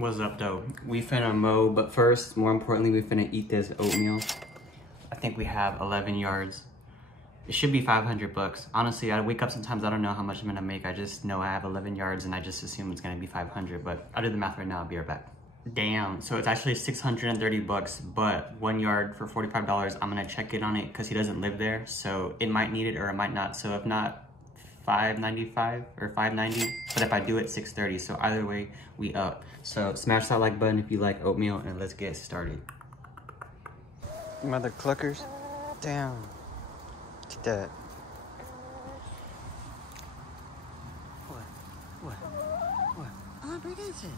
What's up though? We finna mow, but first, more importantly, we finna eat this oatmeal. I think we have 11 yards. It should be 500 bucks. Honestly, I wake up sometimes, I don't know how much I'm gonna make. I just know I have 11 yards and I just assume it's gonna be 500, but I'll do the math right now, I'll be right back. Damn, so it's actually 630 bucks, but 1 yard for $45. I'm gonna check it on it because he doesn't live there. So it might need it or it might not. So if not, $5.95 or $5.90, but if I do it, $6.30. So either way, we up. So smash that like button if you like oatmeal, and let's get started. Mother cluckers, damn. Look at that. What? Oh, what is it?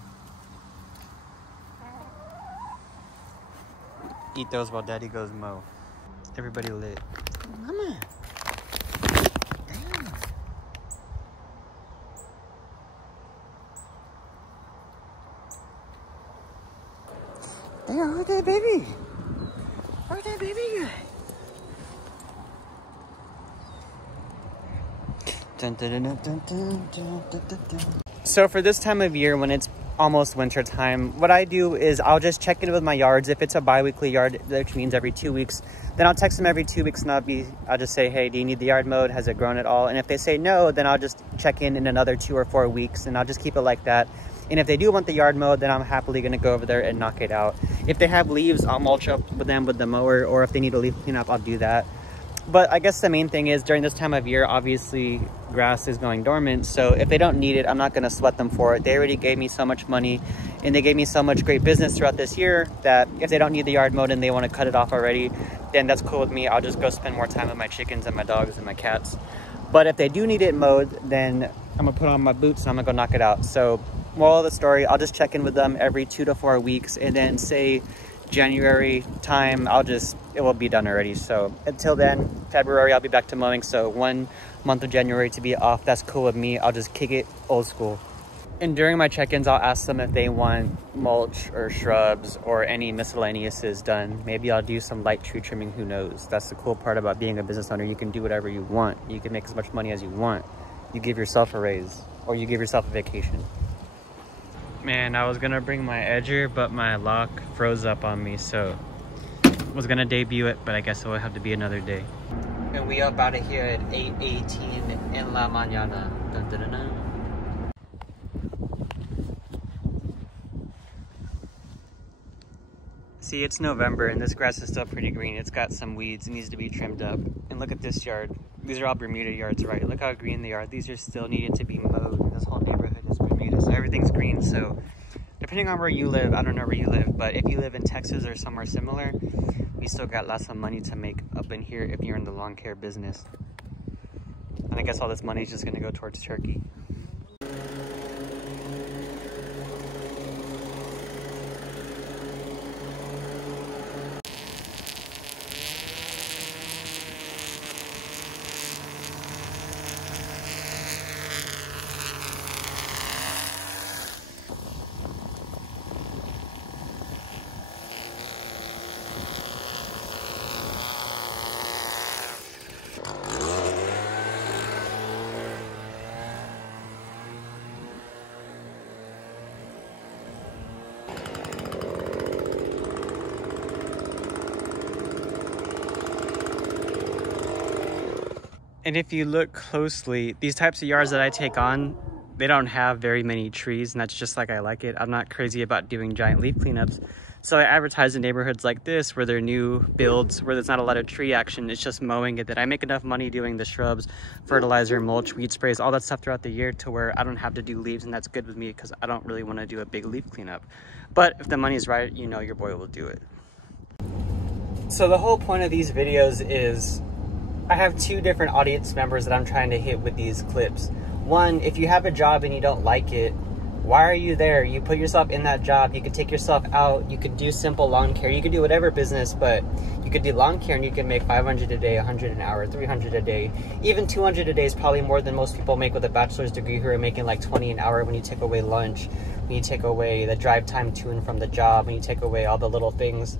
Eat those while daddy goes mow. Everybody lit. Mama. Damn, look at that baby. Where'd that baby go? Dun, dun, dun, dun, dun, dun, dun, dun, dun. So for this time of year, when it's almost winter time, what I do is I'll just check in with my yards. If it's a bi-weekly yard, which means every 2 weeks, then I'll text them every 2 weeks and I'll just say, hey, do you need the yard mowed? Has it grown at all? And if they say no, then I'll just check in another 2 or 4 weeks, and I'll just keep it like that. And if they do want the yard mowed, then I'm happily going to go over there and knock it out. If they have leaves, I'll mulch up with them with the mower, or if they need a leaf cleanup, I'll do that. But I guess the main thing is during this time of year, obviously grass is going dormant. So if they don't need it, I'm not going to sweat them for it. They already gave me so much money and they gave me so much great business throughout this year that if they don't need the yard mowed and they want to cut it off already, then that's cool with me. I'll just go spend more time with my chickens and my dogs and my cats. But if they do need it mowed, then I'm going to put on my boots and I'm going to go knock it out. So moral of the story, I'll just check in with them every 2 to 4 weeks, and then say January time, it will be done already. So until then, February, I'll be back to mowing. So 1 month of January to be off, that's cool with me. I'll just kick it old school. And during my check-ins, I'll ask them if they want mulch or shrubs or any miscellaneouses done. Maybe I'll do some light tree trimming, who knows? That's the cool part about being a business owner. You can do whatever you want. You can make as much money as you want. You give yourself a raise, or you give yourself a vacation. Man, I was gonna bring my edger, but my lock froze up on me, so I was gonna debut it, but I guess it will have to be another day. And we up out of here at 8:18 in la mañana. Dun, dun, dun, dun. See, it's November and this grass is still pretty green. It's got some weeds, it needs to be trimmed up. And look at this yard. These are all Bermuda yards, right? Look how green they are. These are still needed to be mowed. This whole neighborhood is Bermuda, so everything's green. So depending on where you live, I don't know where you live, but if you live in Texas or somewhere similar, we still got lots of money to make up in here if you're in the lawn care business. And I guess all this money is just gonna go towards turkey. And if you look closely, these types of yards that I take on, they don't have very many trees, and that's just like I like it. I'm not crazy about doing giant leaf cleanups. So I advertise in neighborhoods like this where they're new builds, where there's not a lot of tree action. It's just mowing it, that I make enough money doing the shrubs, fertilizer, mulch, weed sprays, all that stuff throughout the year to where I don't have to do leaves, and that's good with me because I don't really want to do a big leaf cleanup. But if the money's right, you know your boy will do it. So the whole point of these videos is I have 2 different audience members that I'm trying to hit with these clips. One, if you have a job and you don't like it, why are you there? You put yourself in that job. You could take yourself out. You could do simple lawn care. You could do whatever business, but you could do lawn care and you can make $500 a day, $100 an hour, $300 a day. Even $200 a day is probably more than most people make with a bachelor's degree who are making like $20 an hour when you take away lunch, when you take away the drive time to and from the job, when you take away all the little things.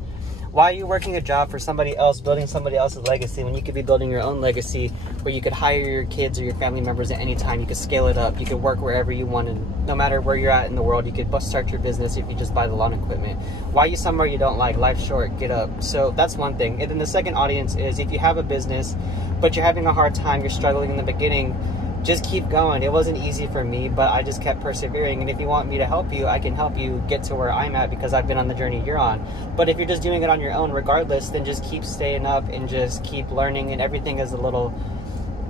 Why are you working a job for somebody else, building somebody else's legacy, when you could be building your own legacy, where you could hire your kids or your family members at any time? You could scale it up. You could work wherever you want, and no matter where you're at in the world, you could start your business if you just buy the lawn equipment. Why are you somewhere you don't like? Life's short. Get up. So that's one thing. And then the second audience is, if you have a business, but you're having a hard time, you're struggling in the beginning, just keep going. It wasn't easy for me, but I just kept persevering. And if you want me to help you, I can help you get to where I'm at, because I've been on the journey you're on. But if you're just doing it on your own regardless, then just keep staying up and just keep learning. And everything is a little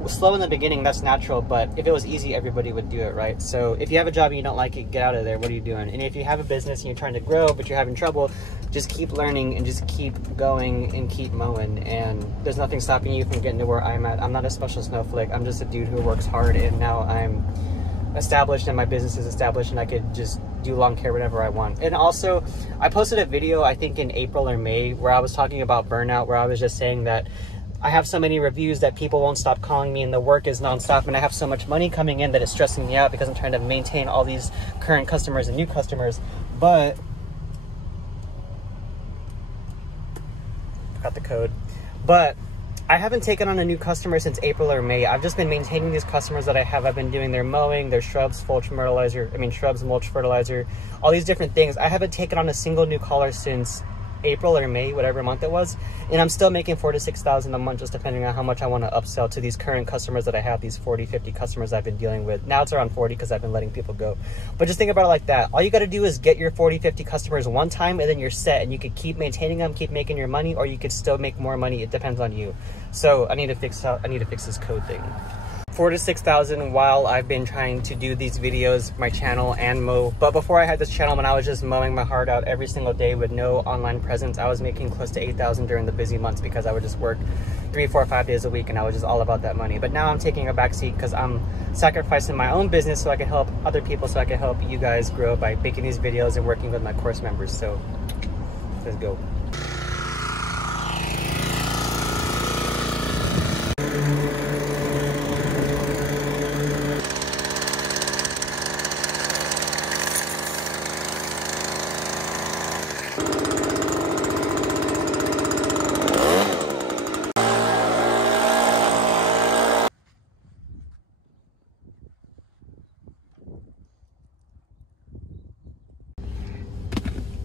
slow in the beginning, that's natural, but if it was easy, everybody would do it, right? So if you have a job and you don't like it, get out of there. What are you doing? And if you have a business and you're trying to grow but you're having trouble, just keep learning and just keep going and keep mowing. And there's nothing stopping you from getting to where I'm at. I'm not a special snowflake. I'm just a dude who works hard, and now I'm established and my business is established, and I could just do lawn care whenever I want. And also, I posted a video, I think in April or May, where I was talking about burnout, where I was just saying that I have so many reviews that people won't stop calling me, and the work is nonstop, and I have so much money coming in that it's stressing me out, because I'm trying to maintain all these current customers and new customers. But got the code. But I haven't taken on a new customer since April or May. I've just been maintaining these customers that I have. I've been doing their mowing, their shrubs, mulch fertilizer, all these different things. I haven't taken on a single new caller since April or May, whatever month it was, and I'm still making $4,000 to $6,000 a month, just depending on how much I want to upsell to these current customers that I have, these 40, 50 customers I've been dealing with. Now it's around 40 because I've been letting people go. But just think about it like that. All you got to do is get your 40, 50 customers one time, and then you're set, and you could keep maintaining them, keep making your money, or you could still make more money. It depends on you. So I need to fix this code thing. $4,000 to $6,000 while I've been trying to do these videos, my channel, and mow. But before I had this channel, when I was just mowing my heart out every single day with no online presence, I was making close to $8,000 during the busy months, because I would just work 3, 4, 5 days a week, and I was just all about that money. But now I'm taking a backseat because I'm sacrificing my own business so I can help other people, so I can help you guys grow by making these videos and working with my course members. So let's go.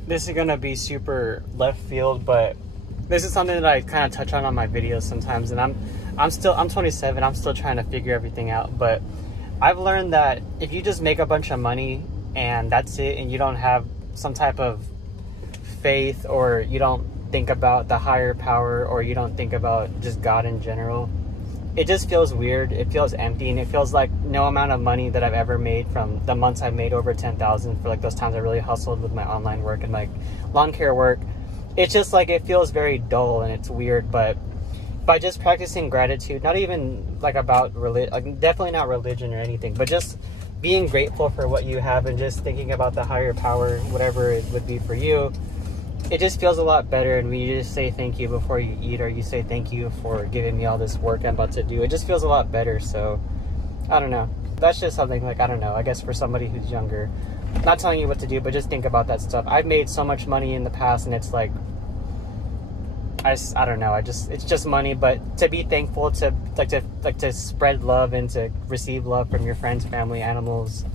This is gonna be super left field, but this is something that I kind of touch on my videos sometimes. And I'm 27. I'm still trying to figure everything out. But I've learned that if you just make a bunch of money and that's it, and you don't have some type of faith, or you don't think about the higher power, or you don't think about just God in general, it just feels weird. It feels empty, and it feels like no amount of money that I've ever made from the months I've made over 10,000 for like those times I really hustled with my online work and like lawn care work. It's just like, it feels very dull and it's weird. But by just practicing gratitude, not even like about religion, like definitely not religion or anything, but just being grateful for what you have and just thinking about the higher power, whatever it would be for you, it just feels a lot better. And when you just say thank you before you eat, or you say thank you for giving me all this work I'm about to do, it just feels a lot better. So I don't know, that's just something, like, I don't know, I guess for somebody who's younger, not telling you what to do, but just think about that stuff. I've made so much money in the past, and it's like, I don't know, it's just money. But to be thankful, to spread love and to receive love from your friends, family, animals,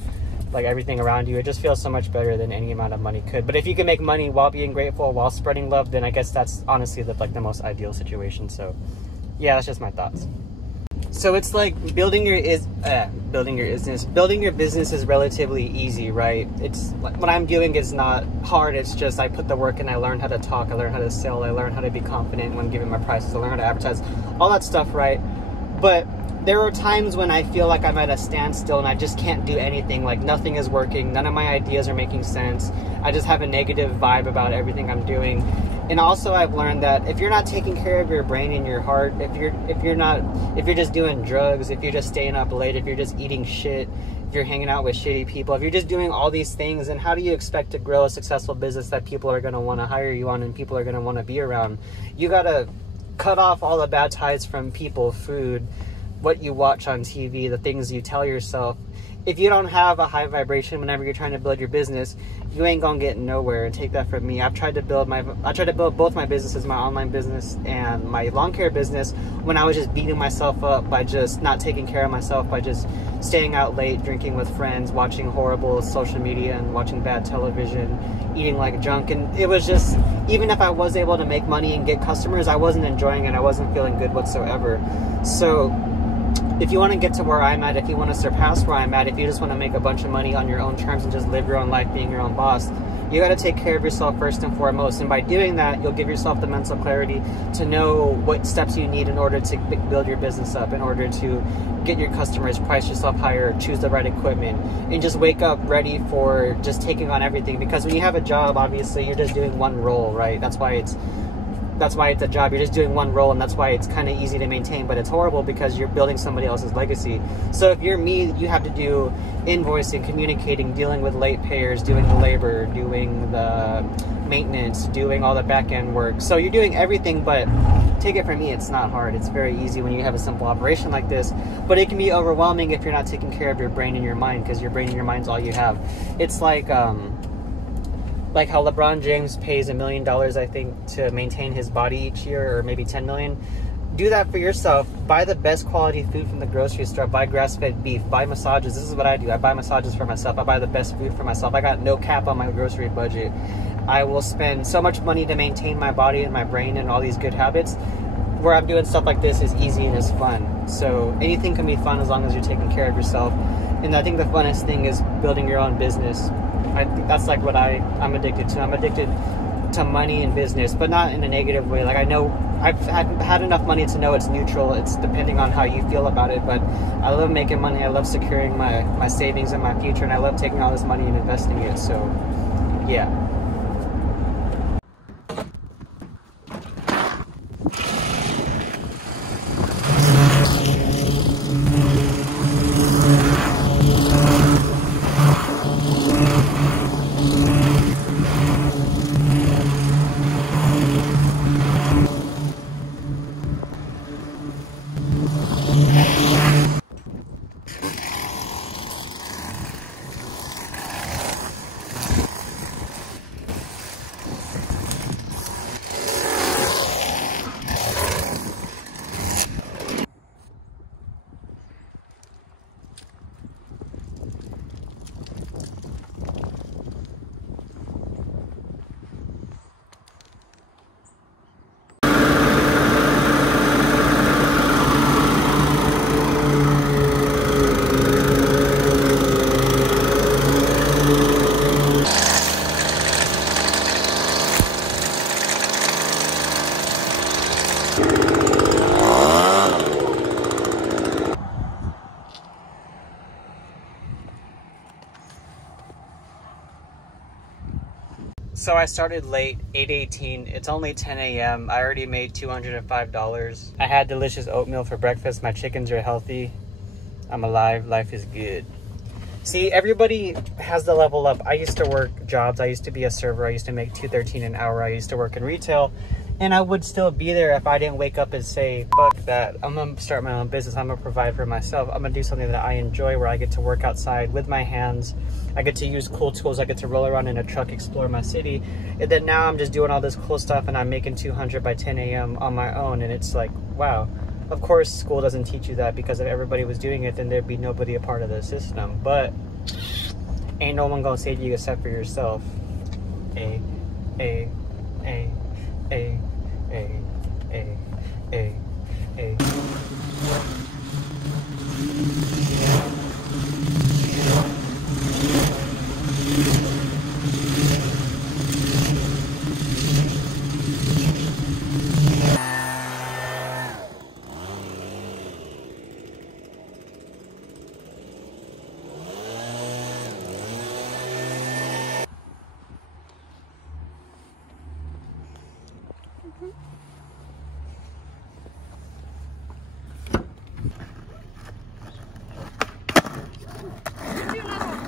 like everything around you, it just feels so much better than any amount of money could. But if you can make money while being grateful, while spreading love, then I guess that's honestly the most ideal situation. So yeah, that's just my thoughts. So it's like building your business is relatively easy, right? It's what I'm doing is not hard. It's just I put the work in. I learn how to talk, I learn how to sell, I learn how to be confident when giving my prices, I learn how to advertise, all that stuff, right? But there are times when I feel like I'm at a standstill and I just can't do anything. Like nothing is working, none of my ideas are making sense. I just have a negative vibe about everything I'm doing. And also I've learned that if you're not taking care of your brain and your heart, if you're just doing drugs, if you're just staying up late, if you're just eating shit, if you're hanging out with shitty people, if you're just doing all these things, then how do you expect to grow a successful business that people are going to want to hire you on and people are going to want to be around? You got to cut off all the bad ties from people, food, what you watch on TV, the things you tell yourself. if you don't have a high vibration whenever you're trying to build your business, you ain't gonna get nowhere. And take that from me. I tried to build both my businesses, my online business and my lawn care business, when I was just beating myself up by just not taking care of myself, by just staying out late, drinking with friends, watching horrible social media and watching bad television, eating like junk. And it was just, even if I was able to make money and get customers, I wasn't enjoying it. I wasn't feeling good whatsoever. So if you want to get to where I'm at, if you want to surpass where I'm at, if you just want to make a bunch of money on your own terms and just live your own life being your own boss, you got to take care of yourself first and foremost. And by doing that, you'll give yourself the mental clarity to know what steps you need in order to build your business up, in order to get your customers, price yourself higher, choose the right equipment, and just wake up ready for just taking on everything. Because when you have a job, obviously you're just doing one role, right? That's why it's a job. You're just doing one role, and that's why it's kind of easy to maintain, but it's horrible because you're building somebody else's legacy. So if you're me, you have to do invoicing, communicating, dealing with late payers, doing the labor, doing the maintenance, doing all the back-end work. So you're doing everything, but take it from me, it's not hard. It's very easy when you have a simple operation like this, but it can be overwhelming if you're not taking care of your brain and your mind, because your brain and your mind's all you have. It's like how LeBron James pays $1 million, I think, to maintain his body each year, or maybe 10 million. Do that for yourself. Buy the best quality food from the grocery store. Buy grass-fed beef. Buy massages. This is what I do. I buy massages for myself. I buy the best food for myself. I got no cap on my grocery budget. I will spend so much money to maintain my body and my brain and all these good habits. Where I'm doing stuff like this is easy and is fun. So anything can be fun as long as you're taking care of yourself. And I think the funnest thing is building your own business. I think that's like what I'm addicted to. I'm addicted to money and business, but not in a negative way. Like, I know I've had enough money to know it's neutral. It's depending on how you feel about it, but I love making money. I love securing my savings and my future, and I love taking all this money and investing it. So yeah. So I started late, 8:18. It's only 10 a.m. I already made $205. I had delicious oatmeal for breakfast. My chickens are healthy. I'm alive. Life is good. See, everybody has the level up. I used to work jobs. I used to be a server. I used to make $213 an hour. I used to work in retail. And I would still be there if I didn't wake up and say, fuck that. I'm going to start my own business. I'm going to provide for myself. I'm going to do something that I enjoy, where I get to work outside with my hands. I get to use cool tools. I get to roll around in a truck, explore my city. And then now I'm just doing all this cool stuff, and I'm making $200 by 10 a.m. on my own. And it's like, wow. Of course, school doesn't teach you that, because if everybody was doing it, then there'd be nobody a part of the system. But ain't no one going to save you except for yourself. A.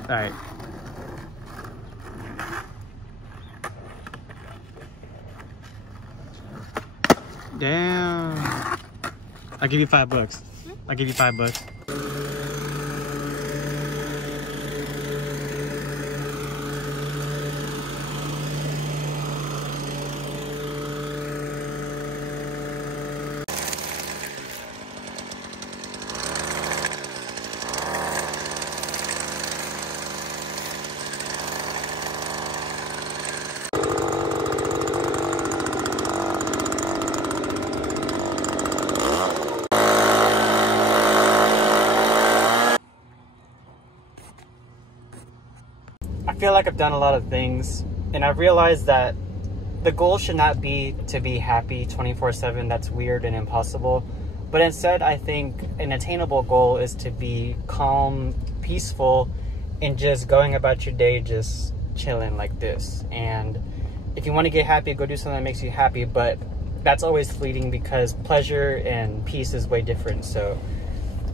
All right. Damn. I'll give you $5. I'll give you $5. feel like I've done a lot of things, and I've realized that the goal should not be to be happy 24/7. That's weird and impossible. But instead, I think an attainable goal is to be calm, peaceful, and just going about your day just chilling like this. And if you want to get happy, go do something that makes you happy, but that's always fleeting because pleasure and peace is way different. So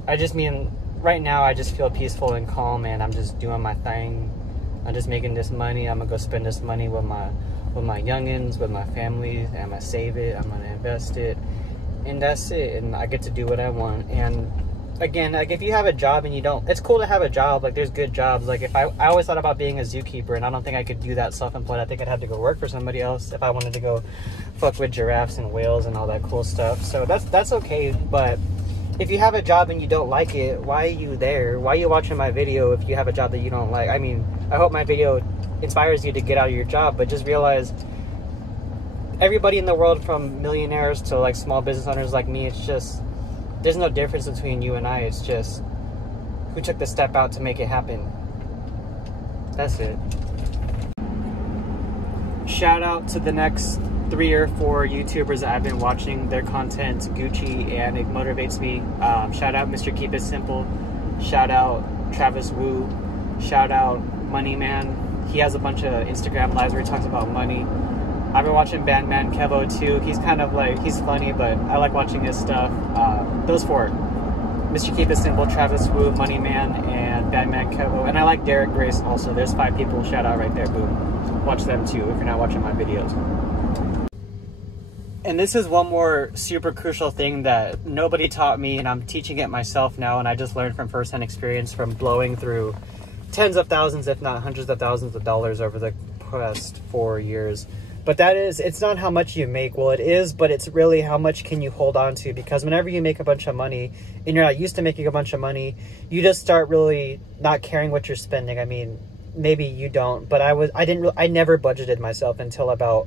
I just mean right now I just feel peaceful and calm, and I'm just doing my thing. I'm just making this money. I'm gonna go spend this money with my youngins, with my family, and I'm gonna save it, I'm gonna invest it, and that's it. And I get to do what I want. And again, like, if you have a job and you don't, it's cool to have a job. Like, there's good jobs. Like, if I always thought about being a zookeeper, and I don't think I could do that self-employed. I think I'd have to go work for somebody else if I wanted to go fuck with giraffes and whales and all that cool stuff. So that's okay. But if you have a job and you don't like it, why are you there? Why are you watching my video if you have a job that you don't like? I mean, I hope my video inspires you to get out of your job, but just realize everybody in the world, from millionaires to like small business owners like me, it's just, there's no difference between you and I. It's just who took the step out to make it happen. That's it. Shout out to the next 3 or 4 YouTubers that I've been watching. Their content's Gucci and it motivates me. Shout out Mr. Keep It Simple. Shout out Travis Wu. Shout out Money Man. He has a bunch of Instagram lives where he talks about money. I've been watching Bandman Kevo too. He's kind of like, he's funny, but I like watching his stuff. Those 4. Mr. Keep It Simple, Travis Wu, Money Man, and Bandman Kevo. And I like Derek Grace also. There's 5 people. Shout out right there. Boom. Watch them too if you're not watching my videos. And this is one more super crucial thing that nobody taught me, and I'm teaching it myself now, and I just learned from firsthand experience from blowing through tens of thousands, if not hundreds of thousands of dollars over the past 4 years. But that is, it's not how much you make. Well, it is, but it's really how much can you hold on to, because whenever you make a bunch of money and you're not used to making a bunch of money, you just start really not caring what you're spending. I mean, maybe you don't, but I never budgeted myself until about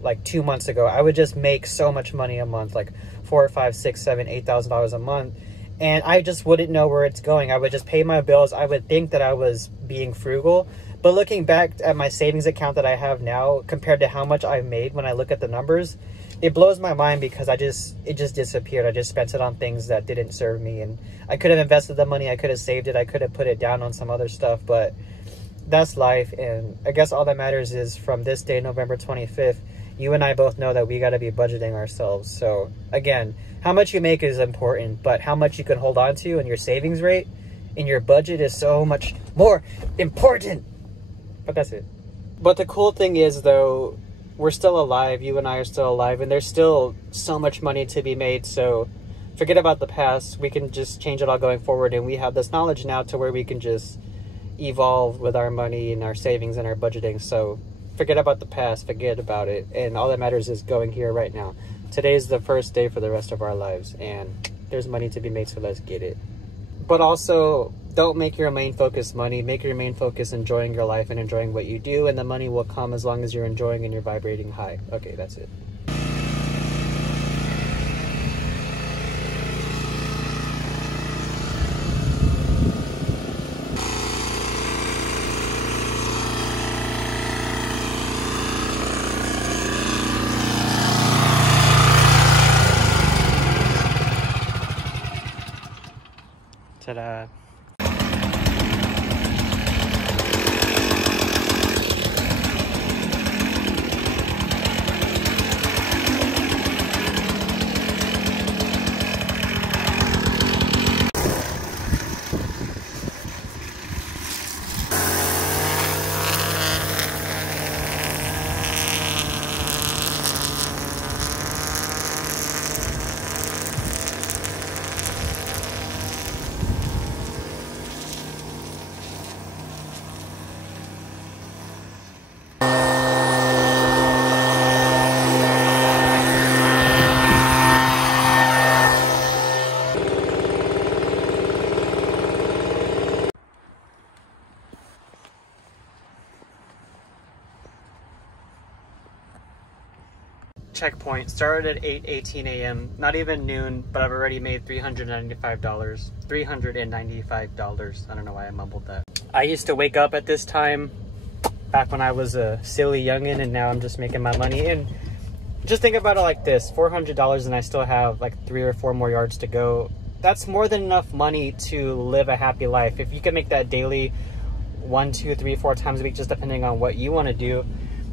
like 2 months ago. I would just make so much money a month, like $4, $5, $6, $7, $8,000 a month. And I just wouldn't know where it's going. I would just pay my bills. I would think that I was being frugal. But looking back at my savings account that I have now, compared to how much I've made when I look at the numbers, it blows my mind, because it just disappeared. I just spent it on things that didn't serve me. And I could have invested the money. I could have saved it. I could have put it down on some other stuff. But that's life. And I guess all that matters is from this day, November 25th, you and I both know that we got to be budgeting ourselves. So again, how much you make is important, but how much you can hold on to and your savings rate and your budget is so much more important. But that's it. But the cool thing is, though, we're still alive. You and I are still alive, and there's still so much money to be made. So forget about the past. We can just change it all going forward, and we have this knowledge now to where we can just evolve with our money and our savings and our budgeting. So forget about the past, forget about it, and all that matters is going here right now. Today's the first day for the rest of our lives, and there's money to be made, so let's get it. But also, don't make your main focus money. Make your main focus enjoying your life and enjoying what you do, and the money will come as long as you're enjoying and you're vibrating high. Okay, that's it. Ta-da. Checkpoint started at 8:18 a.m. Not even noon, but I've already made $395. $395. I don't know why I mumbled that. I used to wake up at this time back when I was a silly youngin', and now I'm just making my money. And just think about it like this, $400 and I still have like 3 or 4 more yards to go. That's more than enough money to live a happy life. If you can make that daily 1, 2, 3, 4 times a week, just depending on what you want to do,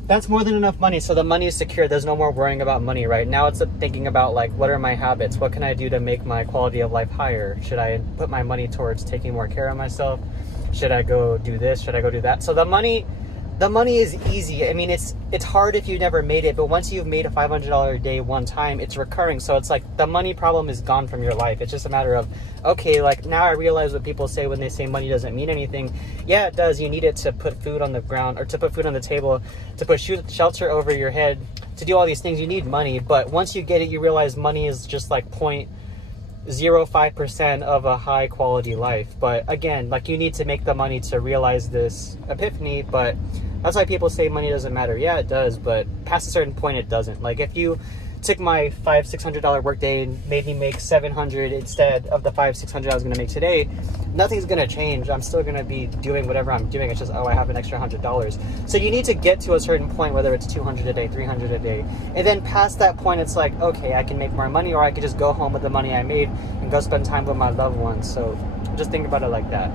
that's more than enough money. So the money is secure. There's no more worrying about money, right? Now it's thinking about like, what are my habits? What can I do to make my quality of life higher? Should I put my money towards taking more care of myself? Should I go do this? Should I go do that? So the money is easy. I mean, it's hard if you never made it, but once you've made a $500 a day one time, it's recurring. So it's like the money problem is gone from your life. It's just a matter of, okay, like now I realize what people say when they say money doesn't mean anything. Yeah, it does. You need it to put food on the ground, or to put food on the table, to put shelter over your head, to do all these things. You need money. But once you get it, you realize money is just like 0.05% of a high quality life. But again, like you need to make the money to realize this epiphany. But that's why people say money doesn't matter. Yeah, it does, but past a certain point, it doesn't. Like if you took my $500-600 workday and made me make $700 instead of the $500-600 I was going to make today, nothing's going to change. I'm still going to be doing whatever I'm doing. It's just, oh, I have an extra $100. So you need to get to a certain point, whether it's $200 a day, $300 a day. And then past that point, it's like, okay, I can make more money, or I could just go home with the money I made and go spend time with my loved ones. So just think about it like that.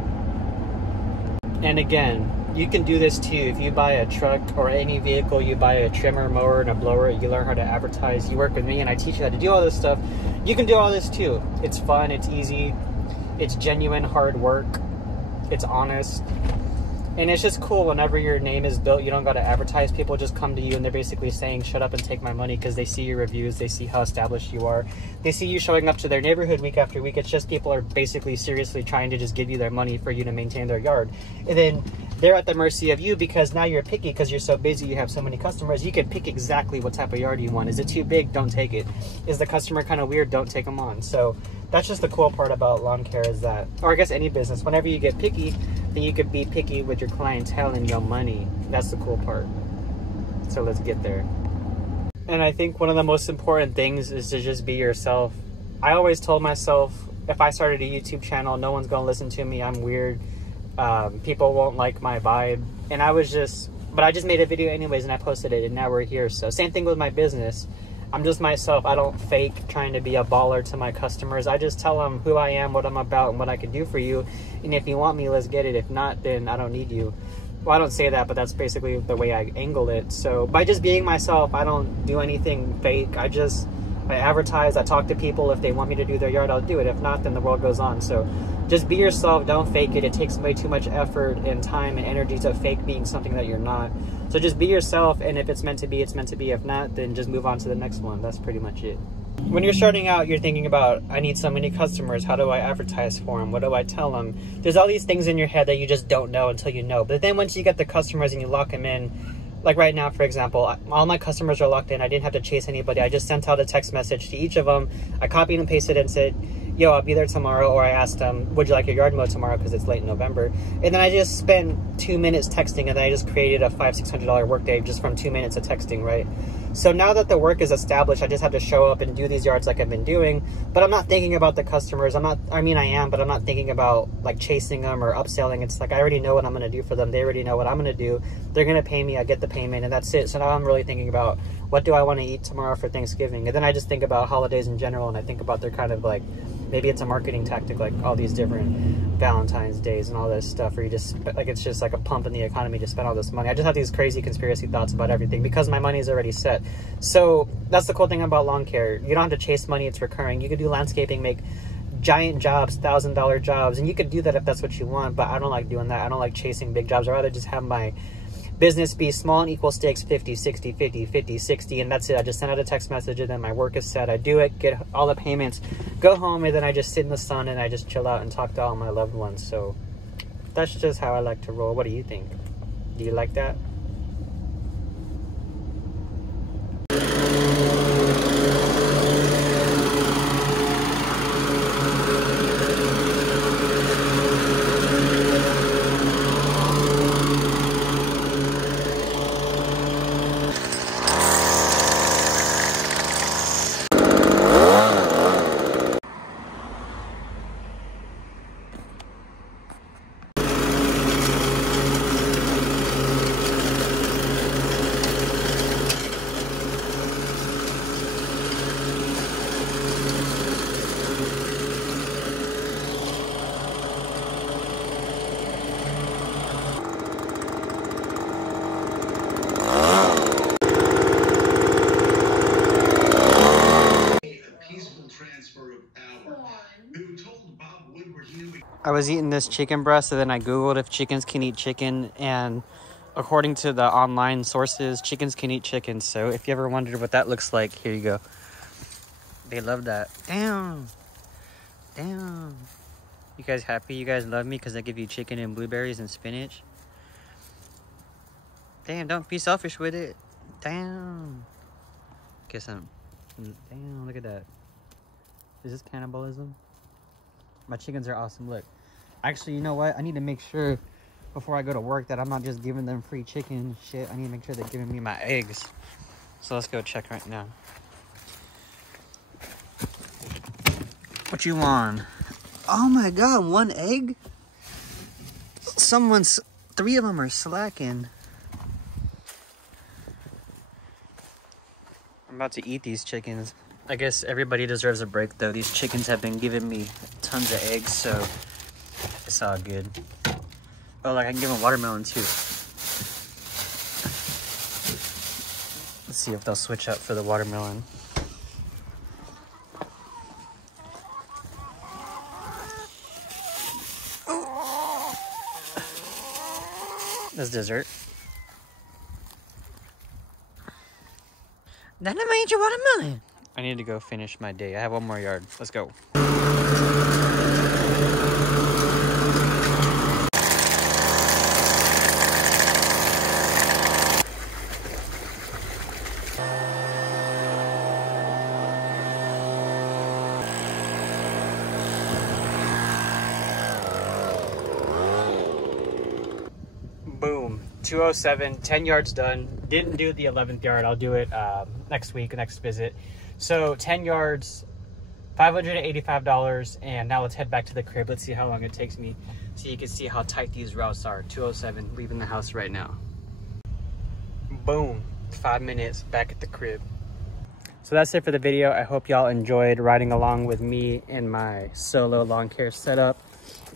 And again, you can do this too. If you buy a truck or any vehicle, you buy a trimmer, mower, and a blower, you learn how to advertise. You work with me and I teach you how to do all this stuff. You can do all this too. It's fun, it's easy, it's genuine hard work, it's honest. And it's just cool whenever your name is built, you don't got to advertise. People just come to you and they're basically saying, shut up and take my money, because they see your reviews, they see how established you are. They see you showing up to their neighborhood week after week. It's just people are basically seriously trying to just give you their money for you to maintain their yard. And then they're at the mercy of you, because now you're picky because you're so busy, you have so many customers. You can pick exactly what type of yard you want. Is it too big? Don't take it. Is the customer kind of weird? Don't take them on. So that's just the cool part about lawn care, is that, or I guess any business, whenever you get picky, then you could be picky with your clientele and your money. That's the cool part. So let's get there. And I think one of the most important things is to just be yourself. I always told myself, if I started a YouTube channel, no one's gonna listen to me, I'm weird, people won't like my vibe. And I just made a video anyways and I posted it, and now we're here. So same thing with my business. I'm just myself. I don't fake trying to be a baller to my customers. I just tell them who I am, what I'm about, and what I can do for you. And if you want me, let's get it. If not, then I don't need you. Well, I don't say that, but that's basically the way I angle it. So by just being myself, I don't do anything fake. I advertise, I talk to people. If they want me to do their yard, I'll do it. If not, then the world goes on. So just be yourself, don't fake it. It takes way too much effort and time and energy to fake being something that you're not. So just be yourself, and if it's meant to be, it's meant to be. If not, then just move on to the next one. That's pretty much it. When you're starting out, you're thinking about, I need so many customers. How do I advertise for them? What do I tell them? There's all these things in your head that you just don't know until you know. But then once you get the customers and you lock them in, like right now, for example, all my customers are locked in. I didn't have to chase anybody. I just sent out a text message to each of them. I copied and pasted and said, yo, I'll be there tomorrow. Or I asked them, would you like your yard mowed tomorrow, because it's late in November. And then I just spent 2 minutes texting, and then I just created a $500-600 workday just from 2 minutes of texting, right? So now that the work is established, I just have to show up and do these yards like I've been doing. But I'm not thinking about the customers. I am, but I'm not thinking about like chasing them or upselling. It's like I already know what I'm going to do for them. They already know what I'm going to do. They're going to pay me. I get the payment, and that's it. So now I'm really thinking about, what do I want to eat tomorrow for Thanksgiving? And then I just think about holidays in general, and I think about their kind of like, maybe it's a marketing tactic, like all these different Valentine's days and all this stuff, where you just, like, it's just like a pump in the economy to spend all this money. I just have these crazy conspiracy thoughts about everything because my money is already set. So that's the cool thing about lawn care. You don't have to chase money. It's recurring. You could do landscaping, make giant jobs, $1,000 jobs, and you could do that if that's what you want, but I don't like doing that. I don't like chasing big jobs. I'd rather just have my business be small and equal stakes, 50, 60, 50, 50, 60, and that's it. I just send out a text message, and then my work is set. I do it, get all the payments, go home, and then I just sit in the sun and I just chill out and talk to all my loved ones. So that's just how I like to roll. What do you think? Do you like that? I was eating this chicken breast, and then I Googled if chickens can eat chicken, and according to the online sources, chickens can eat chicken. So if you ever wondered what that looks like, here you go. They love that. Damn. Damn. You guys happy? You guys love me because I give you chicken and blueberries and spinach? Damn, don't be selfish with it. Damn. Kiss him. Damn, look at that. Is this cannibalism? My chickens are awesome. Look. Actually, you know what? I need to make sure before I go to work that I'm not just giving them free chicken shit. I need to make sure they're giving me my eggs. So let's go check right now. What you want? Oh my god, 1 egg? Someone's... 3 of them are slacking. I'm about to eat these chickens. I guess everybody deserves a break though. These chickens have been giving me tons of eggs, so it's all good. Oh, like I can give them watermelon too. Let's see if they'll switch up for the watermelon. That's dessert. Then I made you watermelon. I need to go finish my day. I have 1 more yard. Let's go. Boom. 207, 10 yards done. Didn't do the 11th yard. I'll do it next week, next visit. So 10 yards, $585, and now let's head back to the crib. Let's see how long it takes me so you can see how tight these routes are. 207, leaving the house right now. Boom, 5 minutes back at the crib. So that's it for the video. I hope y'all enjoyed riding along with me in my solo lawn care setup.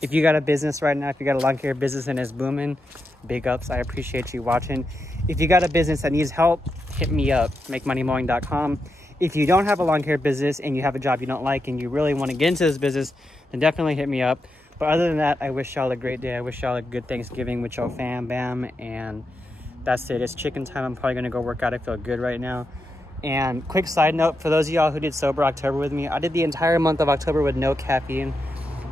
If you got a business right now, if you got a lawn care business and it's booming, big ups. I appreciate you watching. If you got a business that needs help, hit me up, makemoneymowing.com. If you don't have a lawn care business and you have a job you don't like and you really want to get into this business, then definitely hit me up. But other than that, I wish y'all a great day. I wish y'all a good Thanksgiving with your fam bam. And that's it. It's chicken time. I'm probably going to go work out. I feel good right now. And quick side note, for those of y'all who did Sober October with me, I did the entire month of October with no caffeine.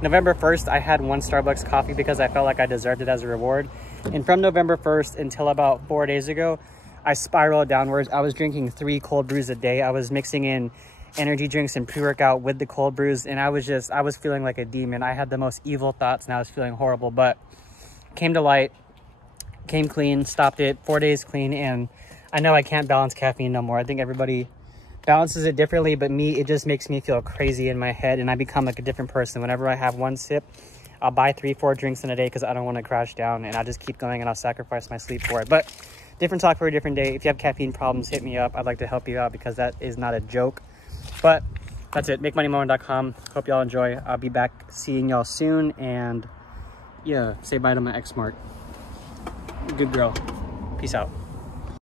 November 1st, I had 1 Starbucks coffee because I felt like I deserved it as a reward. And from November 1st until about 4 days ago, I spiraled downwards. I was drinking 3 cold brews a day. I was mixing in energy drinks and pre-workout with the cold brews. And I was feeling like a demon. I had the most evil thoughts and I was feeling horrible. But came to light, came clean, stopped it, 4 days clean. And I know I can't balance caffeine no more. I think everybody balances it differently, but me, it just makes me feel crazy in my head and I become like a different person. Whenever I have 1 sip, I'll buy 3-4 drinks in a day because I don't want to crash down, and I'll just keep going and I'll sacrifice my sleep for it. But different talk for a different day. If you have caffeine problems, hit me up. I'd like to help you out because that is not a joke. But that's it. makemoneymowing.com. Hope y'all enjoy. I'll be back seeing y'all soon, and yeah, say bye to my ex-smart. Good girl. Peace out.